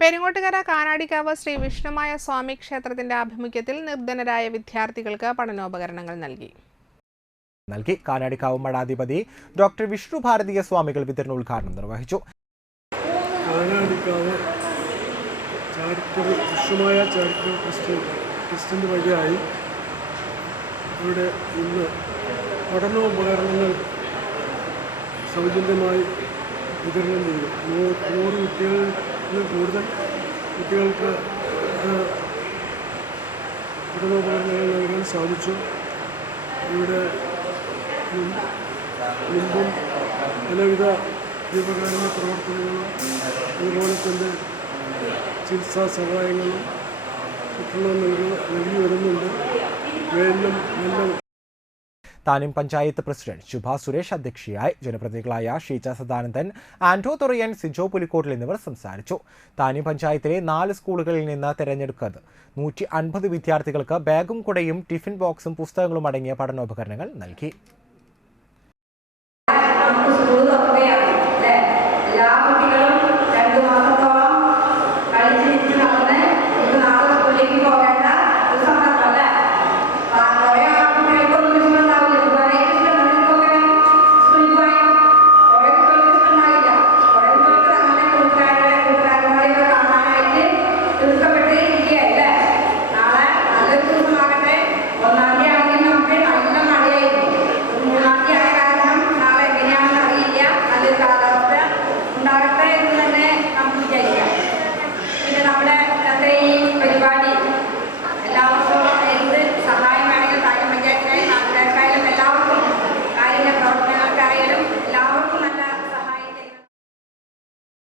പെരിങ്ങോട്ടുകര കാനാടിക്കാവ് ശ്രീ വിഷ്ണുമായ സ്വാമി ക്ഷേത്രത്തിന്റെ ആഭിമുഖ്യത്തിൽ നിർധനരായ വിദ്യാർത്ഥികൾക്ക് പഠനോപകരണങ്ങൾ നൽകി. നൽകി. കാനാടിക്കാവ് മഠാധിപതി ഡോക്ടർ വിഷ്ണു ഭാരതീയ സ്വാമികൾ വിതരണ ഉദ്ഘാടനം നിർവഹിച്ചു. കാനാടിക്കാവ് ചാരിറ്റബിൾ വിശ്വമായ ചാരിറ്റബിൾ ട്രസ്റ്റ് ട്രസ്റ്റിന്റെ വഴിയായി ഇവിടെ ഇന്ന് പഠനോപകരണങ്ങൾ സൗജന്യമായി വിതരണം ചെയ്തു. നൂറ് നൂറ് കുട്ടികളിൽ കൂടുതൽ കുട്ടികൾക്ക് പഠനോപകരണങ്ങൾ നൽകാൻ സാധിച്ചു. ഇവിടെ മുമ്പും പലവിധ ജീവകാരുണ്യ പ്രവർത്തനങ്ങളും അതുപോലെ തന്നെ ചികിത്സാ സഹായങ്ങളും മറ്റുള്ളവ നൽകി നൽകി വരുന്നുണ്ട്. വേനലും നല്ല താനും പഞ്ചായത്ത് പ്രസിഡന്റ് ശുഭ സുരേഷ് അധ്യക്ഷയായി. ജനപ്രതിനിധികളായ ഷീജ സദാനന്ദൻ ആന്റോ തൊറിയൻ സിജോ പുലിക്കോട്ടിൽ എന്നിവർ സംസാരിച്ചു. താനും പഞ്ചായത്തിലെ നാല് സ്കൂളുകളിൽ നിന്ന് തെരഞ്ഞെടുക്കുന്നത് നൂറ്റി അൻപത് വിദ്യാർത്ഥികൾക്ക് ബാഗും കുടയും ടിഫിൻ ബോക്സും പുസ്തകങ്ങളും അടങ്ങിയ പഠനോപകരണങ്ങൾ നൽകി.